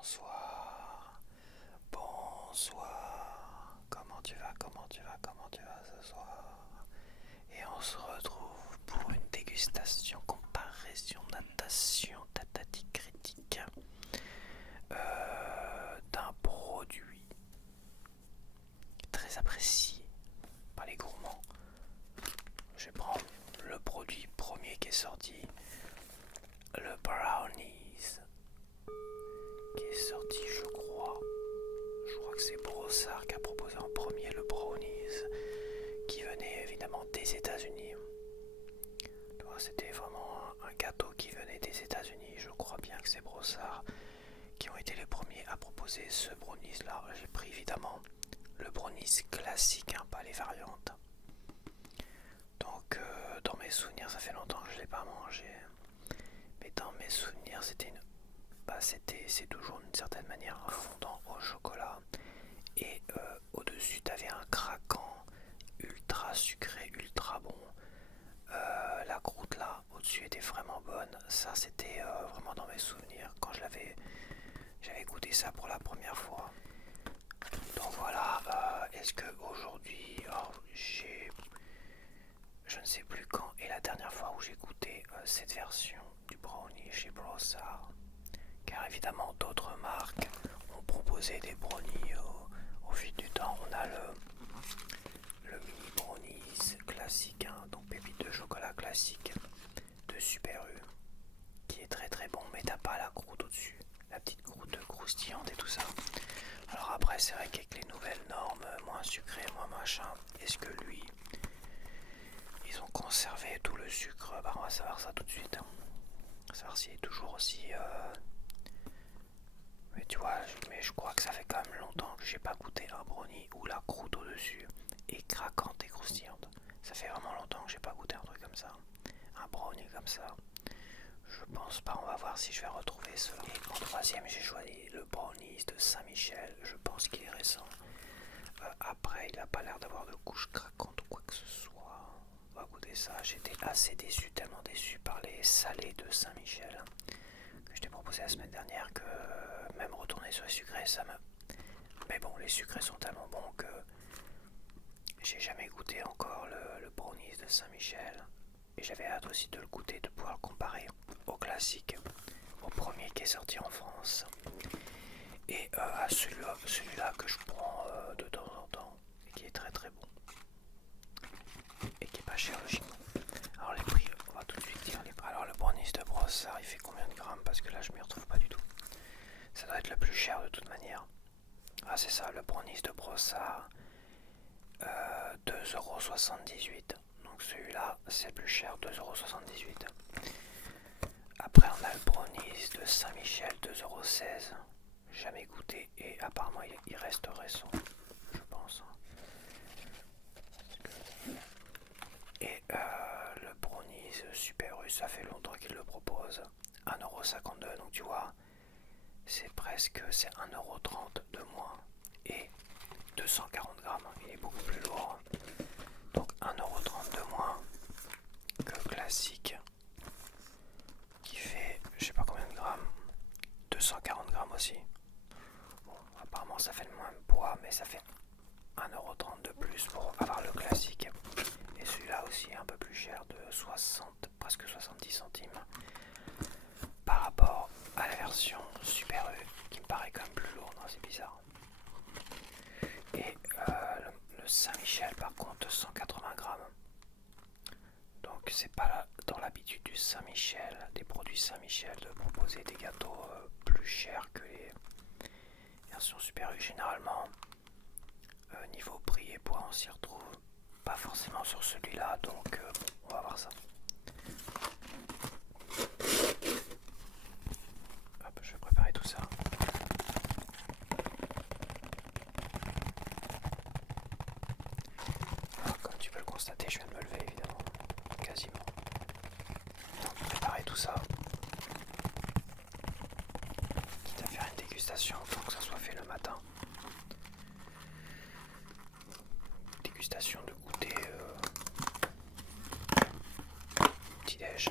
Bonsoir, bonsoir. Comment tu vas ce soir? Et on se retrouve pour une dégustation, comparaison, natation, tatati critique d'un produit très apprécié par les gourmands. Je vais prendre le produit premier qui est sorti, le brownies, qui est sorti, je crois que c'est Brossard qui a proposé en premier le brownies, qui venait évidemment des États-Unis. C'était vraiment un gâteau qui venait des États-Unis. Je crois bien que c'est Brossard qui ont été les premiers à proposer ce brownies là. J'ai pris évidemment le brownies classique, pas les variantes. Donc dans mes souvenirs, ça fait longtemps que je ne l'ai pas mangé, mais dans mes souvenirs c'est toujours d'une certaine manière un fondant au chocolat, et au-dessus tu avais un craquant ultra sucré, ultra bon. La croûte là au-dessus était vraiment bonne. Ça c'était vraiment dans mes souvenirs quand j'avais goûté ça pour la première fois. Donc voilà, est-ce que aujourd'hui je ne sais plus quand est la dernière fois où j'ai goûté cette version du brownie chez Brossard, car évidemment d'autres marques ont proposé des brownies au fil du temps. On a le mini brownies classique, donc pépite de chocolat classique de Super U, qui est très très bon, mais t'as pas la croûte au-dessus, la petite croûte croustillante et tout ça. Alors après c'est vrai qu'avec les nouvelles normes, moins sucré, moins machin, est-ce que lui, ils ont conservé tout le sucre? On va savoir ça tout de suite. On va savoir s'il est toujours aussi... Mais tu vois, je crois que ça fait quand même longtemps que j'ai pas goûté un brownie où la croûte au-dessus est craquante et croustillante. Ça fait vraiment longtemps que j'ai pas goûté un truc comme ça. Un brownie comme ça. Je pense pas, on va voir si je vais retrouver cela. Et en troisième, j'ai choisi le brownies de Saint-Michel. Je pense qu'il est récent. Après, il a pas l'air d'avoir de couche craquante ou quoi que ce soit. On va goûter ça. J'étais assez déçu, tellement déçu par les salés de Saint-Michel que je t'ai proposé la semaine dernière, que même retourner sur les sucrés, ça me... Mais bon, les sucrés sont tellement bons que j'ai jamais goûté encore le brownies de Saint-Michel. Et j'avais hâte aussi de le goûter, de pouvoir le comparer au classique, au premier qui est sorti en France, et à celui-là que je prends de temps en temps, et qui est très très bon, et qui est pas cher logiquement. Alors les prix, on va tout de suite dire les prix. Alors le brownies de Brossard, il fait combien de grammes? Parce que là je m'y retrouve pas du tout. Ça doit être le plus cher de toute manière. Ah c'est ça, le brownies de Brossard, 2,78 €. Donc celui-là c'est le plus cher, 2,78 €. Après on a le brownies de Saint-Michel, 2,16 €. Jamais goûté, et apparemment il reste récent, je pense. Et le brownies Super U, ça fait longtemps qu'il le propose, 1,52 €. Donc tu vois, c'est 1,30 € de moins, et 240 grammes, il est beaucoup plus lourd. Donc 1,30 € de moins que le classique, qui fait je sais pas combien de grammes, 240 grammes aussi. Bon, apparemment ça fait le même poids, mais ça fait 1,30 € de plus pour avoir le classique. Et celui-là aussi un peu plus cher, de 60, presque 70 centimes, par rapport à la version Super U, qui me paraît quand même plus lourde, c'est bizarre. Et le Saint-Michel par contre, 180 grammes. Donc c'est pas dans l'habitude du Saint-Michel, des produits Saint-Michel, de proposer des gâteaux plus chers que les versions Super U. Généralement, niveau prix et poids, on s'y retrouve pas forcément sur celui-là, donc on va voir ça. Hop, je vais préparer tout ça. Alors, comme tu peux le constater, je viens de me lever évidemment, quasiment. Donc préparer tout ça, quitte à faire une dégustation, tant que ça soit fait le matin. Dégustation de goûter petit déj.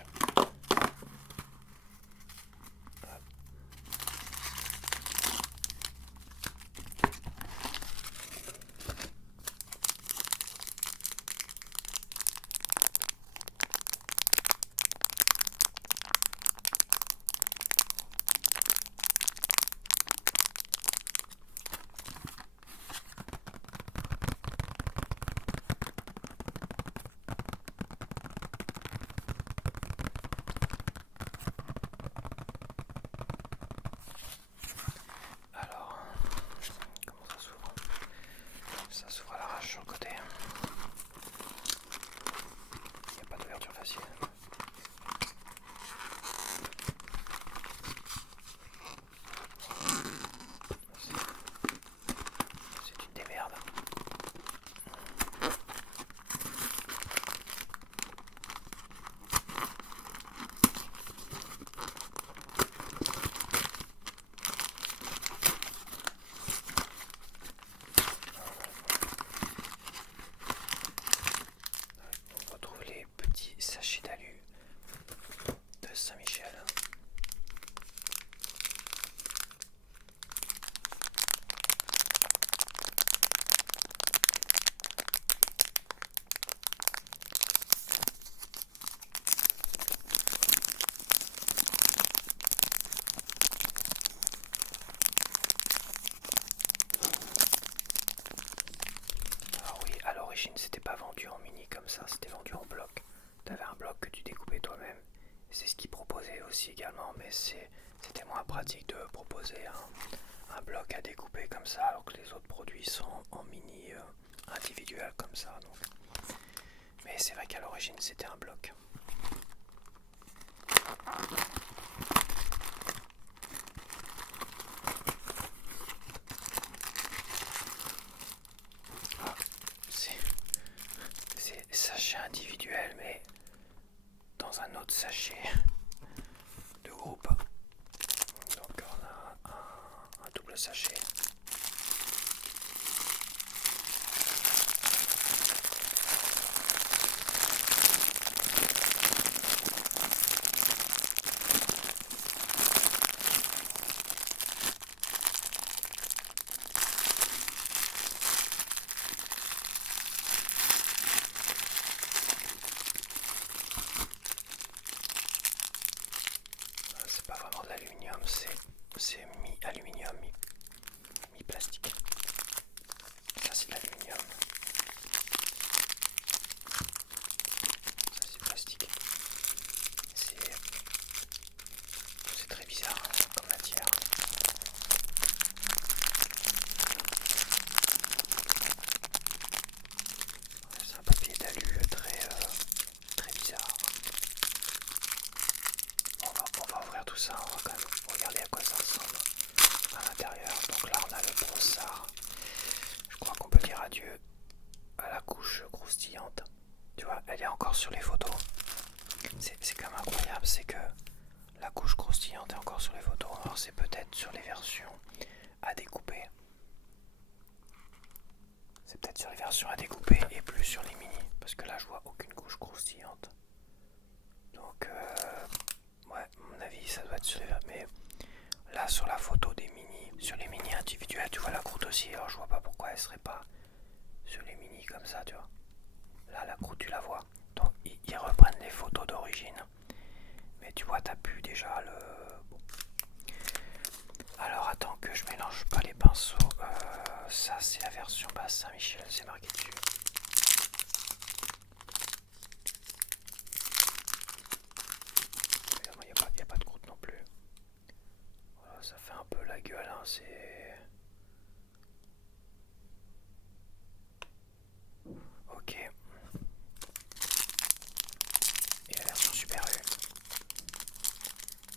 c'est ce qu'ils proposaient aussi également, mais c'était moins pratique de proposer un bloc à découper comme ça, alors que les autres produits sont en mini individuel comme ça. Donc. Mais c'est vrai qu'à l'origine c'était un bloc. Ah, c'est sachet individuel, mais dans un autre sachet de groupe. Donc on a un double sachet. C'est pas vraiment de l'aluminium, c'est mi-aluminium, mi-plastique. Ça c'est de l'aluminium. Ça c'est plastique. C'est très bizarre hein, comme matière. C'est un papier d'alu très bizarre. On va ouvrir tout ça, on va quand même regarder à quoi ça ressemble à l'intérieur. Donc là on a le brossard. Je crois qu'on peut dire adieu à la couche croustillante. Tu vois, elle est encore sur les photos. C'est quand même incroyable, c'est que la couche croustillante est encore sur les photos. Alors c'est peut-être sur les versions à découper. C'est peut-être sur les versions à découper et plus sur les mini. Parce que là je vois aucune couche croustillante. Donc ouais, à mon avis ça doit être sur les versions. Mais là sur la photo des mini, sur les mini individuels, tu vois la croûte aussi. Alors je vois pas pourquoi elle serait pas sur les mini comme ça, tu vois. Là la croûte tu la vois. Donc ils reprennent les photos d'origine. Mais tu vois, t'as pu déjà le... Bon. Alors attends que je mélange pas les pinceaux. Ça c'est la version basse Saint-Michel, c'est marqué dessus. Évidemment, il n'y a pas de croûte non plus. Voilà, ça fait un peu la gueule, hein, c'est... Ok. Et la version Super U,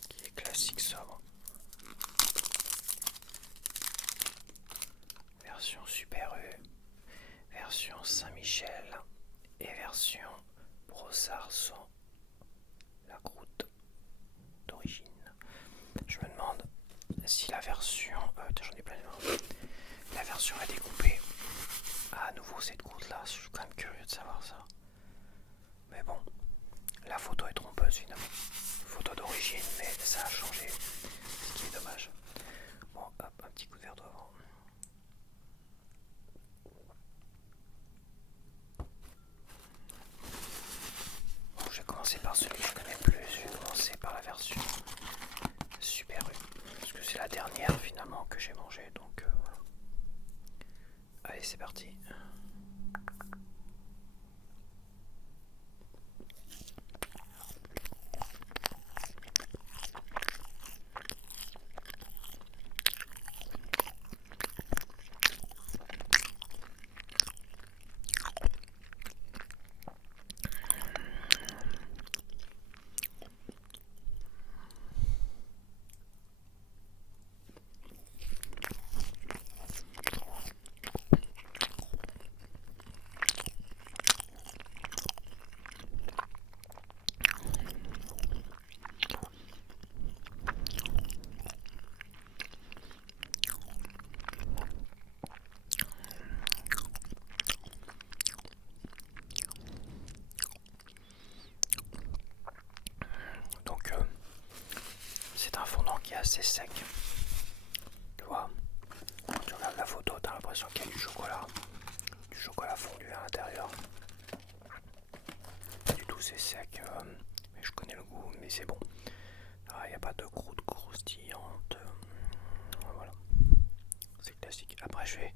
qui est classique sobre. Version Super U, version Saint-Michel et version brossard sans la croûte d'origine. Je me demande si la version... j'en ai plein les mains. La version à découper a à nouveau cette croûte là. Je suis quand même curieux de savoir ça. Mais bon, la photo est trompeuse finalement. Photo d'origine, mais ça a changé. Ce qui est dommage. Bon, hop, un petit coup de verre d'eau avant. Bon, je vais commencer par celui que je connais plus. Je vais commencer par la version Super U. Parce que c'est la dernière finalement que j'ai mangée. Donc voilà. Allez, c'est parti. Donc c'est un fondant qui est assez sec. Tu vois, quand tu regardes la photo, t'as l'impression qu'il y a du chocolat fondu à l'intérieur. Pas du tout, c'est sec, mais je connais le goût, mais c'est bon. Il n'y a pas de croûte croustillante. Voilà, c'est classique. Après, je vais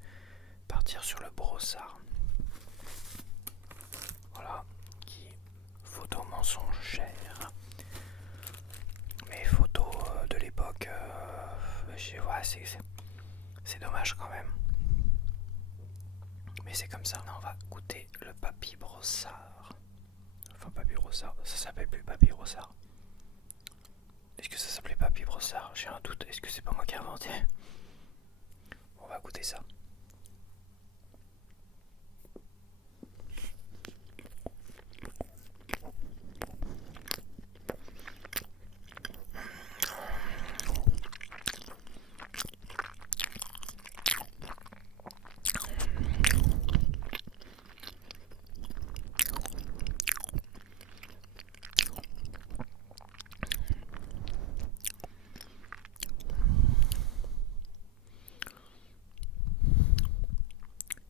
partir sur le brossard. Voilà, qui photo mensonge cher. c'est comme ça. On va goûter le papy brossard. Enfin, papy brossard, ça s'appelle plus papy brossard. Est-ce que ça s'appelait papy brossard? J'ai un doute, est-ce que c'est pas moi qui ai inventé? On va goûter ça.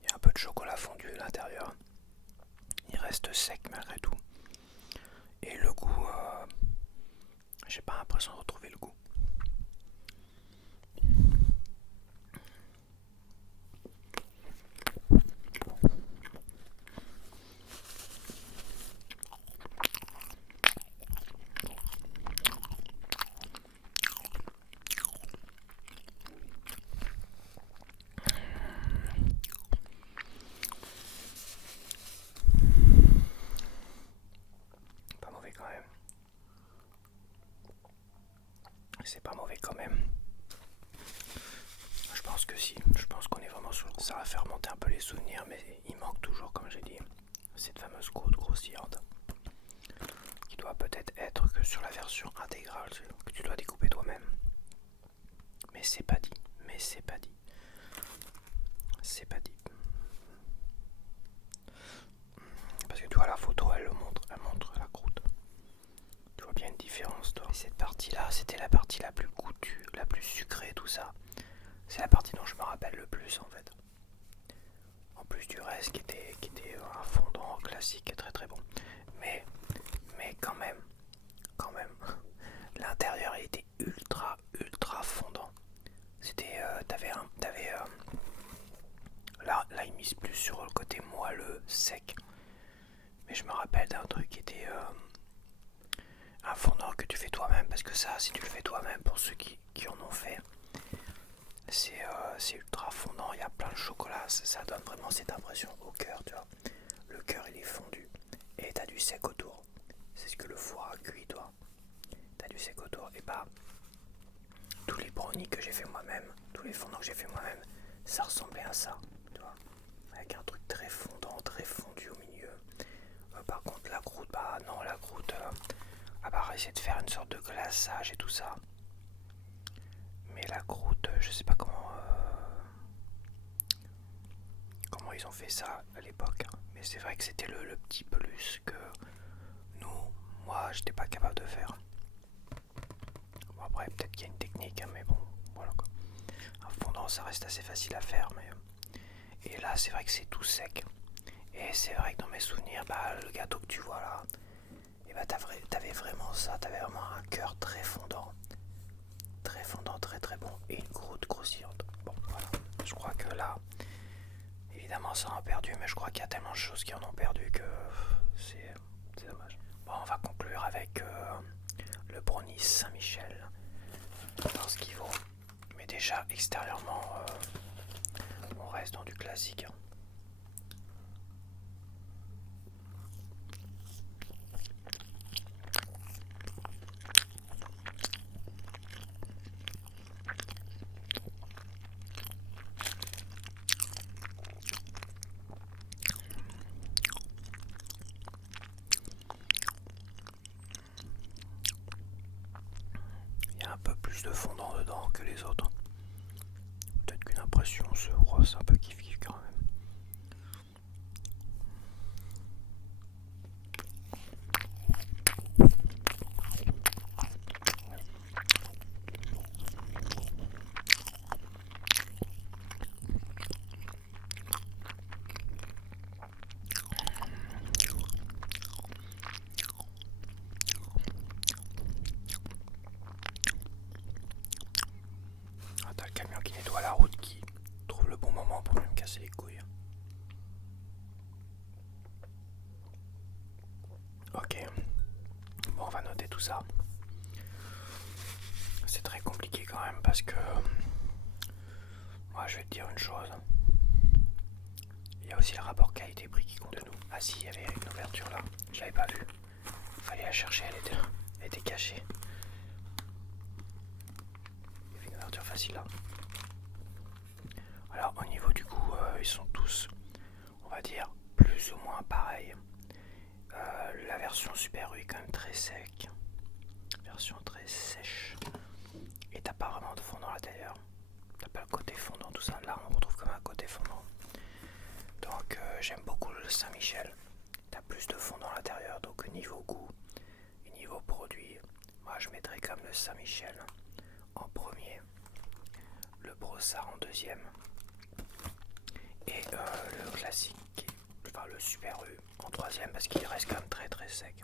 Il y a un peu de chocolat fondu à l'intérieur. Il reste sec malgré tout. Et le goût, j'ai pas l'impression de retrouver le goût. Pas mauvais quand même. C'est pas mauvais quand même. Je pense que si. Je pense qu'on est vraiment sur le coup. Ça va faire remonter un peu les souvenirs, mais il manque toujours, comme j'ai dit, cette fameuse croûte croustillante qui doit peut-être être que sur la version intégrale que tu dois découper toi-même. Mais c'est pas dit. Mais c'est pas dit. C'est pas dit. Parce que tu vois la photo, elle montre la croûte. Tu vois bien une différence, toi. Et cette partie-là, c'était la partie la plus goûtue, la plus sucrée, tout ça. C'est la partie dont je me rappelle le plus, en fait. En plus du reste, qui était un fondant classique, très très bon. Mais quand même, l'intérieur il était ultra fondant. C'était, là il mise plus sur le côté moelleux, sec. Mais je me rappelle d'un truc qui était un fondant que tu fais toi-même, parce que ça, si tu le fais toi-même, pour ceux qui en ont fait, c'est ultra fondant, il y a plein de chocolat, ça donne vraiment cette impression au cœur, tu vois. Le cœur il est fondu et t'as du sec autour. C'est ce que le four a cuit, toi. T'as du sec autour. Et bah, tous les brownies que j'ai fait moi-même, tous les fondants que j'ai fait moi-même, ça ressemblait à ça, tu vois. Avec un truc très fondant, très fondu au milieu. Par contre, la croûte, bah non, la croûte, à part essayer de faire une sorte de glaçage et tout ça. Mais la croûte, je sais pas comment ils ont fait ça à l'époque. Mais c'est vrai que c'était le petit plus que moi, j'étais pas capable de faire. Bon, après, peut-être qu'il y a une technique, hein, mais bon, voilà quoi. Un fondant, ça reste assez facile à faire, mais... Et là, c'est vrai que c'est tout sec. Et c'est vrai que dans mes souvenirs, bah, le gâteau que tu vois là, et bah, t'avais vraiment ça, t'avais vraiment un cœur très fondant, très très bon, et une croûte croustillante. Bon, voilà. Je crois que là, évidemment, ça en a perdu, mais je crois qu'il y a tellement de choses qui en ont perdu que c'est dommage. Bon, on va conclure avec le brownie Saint-Michel. Alors, ce qu'il vaut. Mais déjà, extérieurement, on reste dans du classique. Hein. Il y a un peu plus de fondant dedans que les autres. Peut-être qu'une impression se rosse un peu kiff-kiff quand même. Ah, t'as le camion qui nettoie la route qui trouve le bon moment pour me casser les couilles. Ok, bon, on va noter tout ça. C'est très compliqué quand même parce que moi je vais te dire une chose. Il y a aussi le rapport qualité-prix qui compte. Ah si, il y avait une ouverture là, je l'avais pas vue. Fallait la chercher, elle était cachée. Il y avait une ouverture facile là. Alors au niveau du goût, ils sont tous, on va dire, plus ou moins pareils. La version Super U est quand même très sec. Version très sèche. Et t'as pas vraiment de fondant à l'intérieur. T'as pas le côté fondant, tout ça. Là on retrouve comme un côté fondant. Donc j'aime beaucoup le Saint-Michel. T'as plus de fondant à l'intérieur. Donc niveau goût et niveau produit, moi je mettrais comme le Saint-Michel en premier. Le Brossard en deuxième. Et le classique, enfin le Super U en troisième parce qu'il reste quand même très très sec.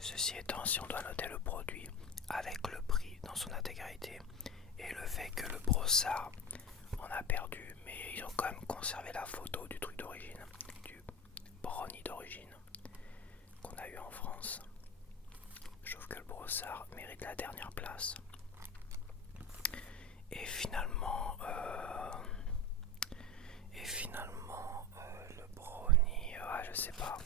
Ceci étant, si on doit noter le produit avec le prix dans son intégralité et le fait que le Brossard en a perdu, mais ils ont quand même conservé la photo du truc d'origine, du brownie d'origine qu'on a eu en France. Je trouve que le Brossard mérite la dernière place. Et finalement, le brownie, je sais pas.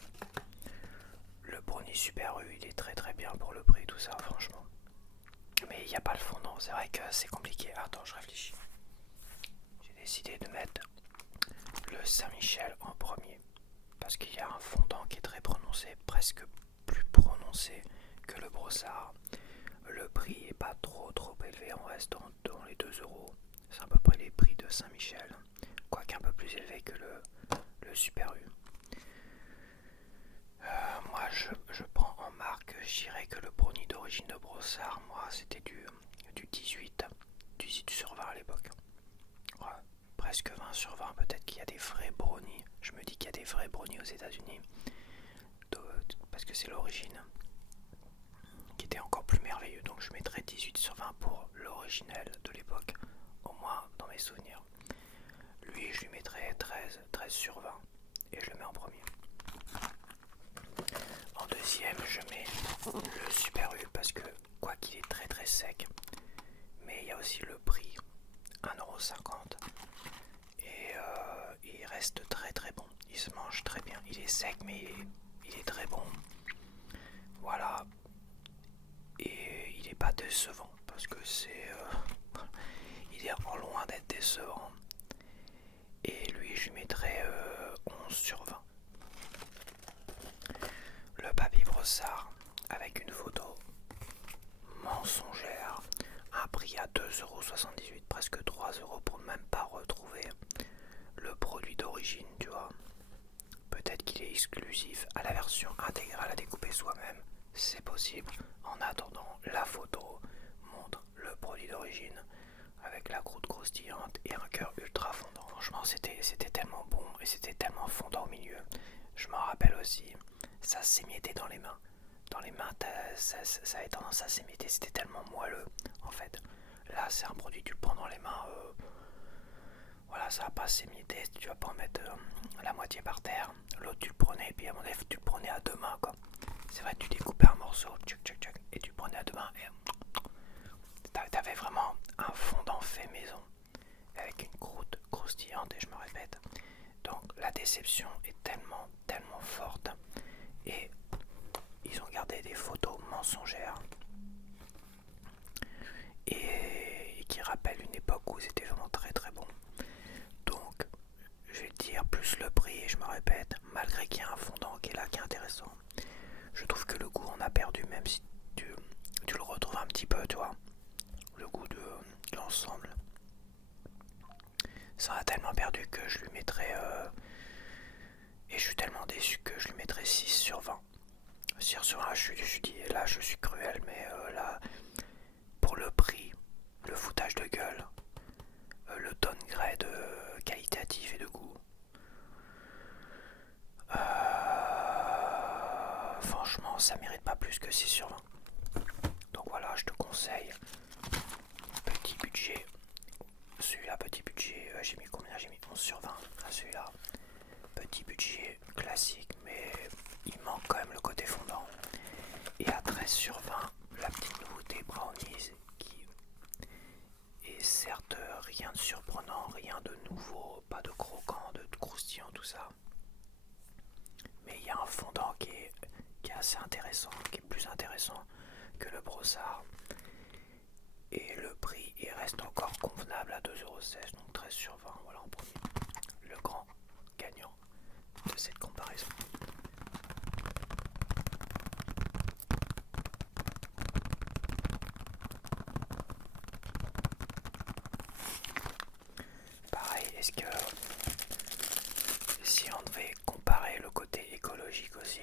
Le brownie Super U, il est très très bien pour le prix, tout ça, franchement. Mais il n'y a pas le fondant, c'est vrai que c'est compliqué. Attends, je réfléchis. J'ai décidé de mettre le Saint-Michel en premier. Parce qu'il y a un fondant qui est très prononcé, presque plus prononcé que le Brossard. Le prix est pas trop élevé, on reste dans les 2 euros. C'est à peu près les prix de Saint-Michel, quoique un peu plus élevé que le Super U. Moi je prends en marque, je dirais que le brownie d'origine de Brossard, moi c'était du 18 sur 20 à l'époque. Ouais, presque 20 sur 20, peut-être qu'il y a des vrais brownies. Je me dis qu'il y a des vrais brownies aux États-Unis parce que c'est l'origine qui était encore plus merveilleux. Donc je mettrais 18 sur 20 pour l'originel de l'époque, au moins dans mes souvenirs. Lui, je lui mettrais 13 sur 20 et je le mets en premier. En deuxième, je mets le Super U parce que, quoi qu'il est très très sec, mais il y a aussi le prix, 1,50 € et il reste très très bon. Il se mange très bien. Il est sec, mais il est très bon. Voilà. Et il n'est pas décevant parce que il est en loin d'être décevant. Et lui, je lui mettrais 11 sur 20. Le papier Brossard avec une photo mensongère, un prix à 2,78 €, presque 3 € pour ne même pas retrouver le produit d'origine, tu vois. Peut-être qu'il est exclusif à la version intégrale à découper soi-même, c'est possible. En attendant, la photo montre le produit d'origine avec la croûte croustillante et un cœur ultra fondant. Franchement, c'était tellement bon et c'était tellement fondant au milieu. Je m'en rappelle aussi, ça s'émiettait dans les mains. Dans les mains, ça avait tendance à s'émietter, c'était tellement moelleux en fait. Là, c'est un produit, tu le prends dans les mains, voilà, ça va pas s'émietter, tu vas pas en mettre la moitié par terre. L'autre, tu le prenais, et puis à mon avis, tu le prenais à deux mains, quoi. C'est vrai, tu découpais un morceau, et tu le prenais à deux mains, et t'avais vraiment un fondant fait maison, avec une croûte croustillante, et je me répète. Donc, la déception est tellement forte, et ils ont gardé des photos mensongères, et qui rappellent une époque où c'était vraiment très très bon. Donc, je vais dire plus le prix, et je me répète, malgré qu'il y a un fondant qui est là, qui est intéressant, je trouve que le goût on a perdu, même si tu le retrouves un petit peu, tu vois, le goût de l'ensemble. Ça a tellement perdu que je lui mettrais, et je suis tellement déçu que je lui mettrais 6 sur 20. 6 sur 20, là je suis cruel, mais là, pour le prix, le foutage de gueule, le downgrade qualitatif et de goût, franchement, ça mérite pas plus que 6 sur 20. Donc voilà, je te conseille. Petit budget. Celui-là, petit budget. J'ai mis combien? J'ai mis 11 sur 20 à celui-là. Petit budget classique, mais il manque quand même le côté fondant. Et à 13 sur 20, la petite nouveauté brownies qui est certes rien de surprenant, rien de nouveau, pas de croquant, de croustillant, tout ça. assez intéressant, qui est plus intéressant que le brossard. Et le prix il reste encore convenable à 2,16 €, donc 13 sur 20, voilà en premier. Le grand gagnant de cette comparaison. Pareil, est-ce que si on devait comparer le côté écologique aussi,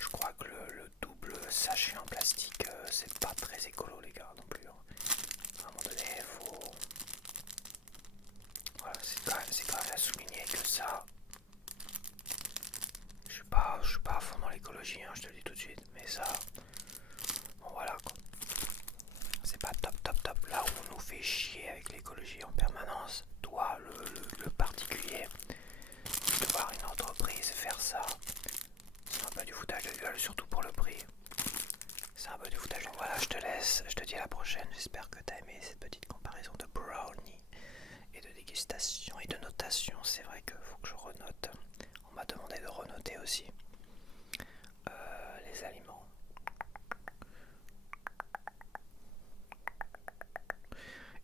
je crois que le double sachet en plastique, c'est pas très écolo les gars non plus. Hein. À un moment donné, faut... Voilà, c'est quand même à souligner que ça, je suis pas à fond dans l'écologie, hein, je te le dis tout de suite, mais ça, bon voilà quoi. C'est pas top top top, là où on nous fait chier avec l'écologie en permanence, toi le particulier, de voir une entreprise faire ça, c'est un peu du foutage de gueule, surtout pour le prix. C'est un peu du foutage de gueule. Voilà, je te laisse, je te dis à la prochaine, j'espère que t'as aimé cette petite comparaison de brownie et de dégustation et de notation. C'est vrai qu'il faut que je renote, on m'a demandé de renoter aussi les aliments.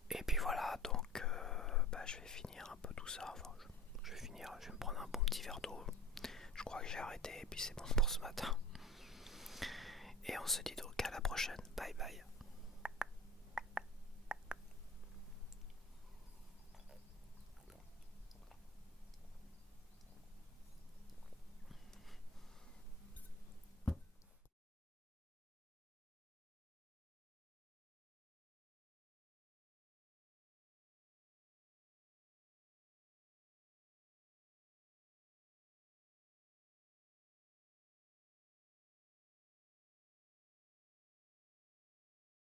Et puis voilà, donc je vais finir un peu tout ça. Enfin, je vais finir, je vais me prendre un bon petit verre d'eau. Je crois que j'ai arrêté et puis c'est bon pour ce matin. Et on se dit donc à la prochaine. Bye bye.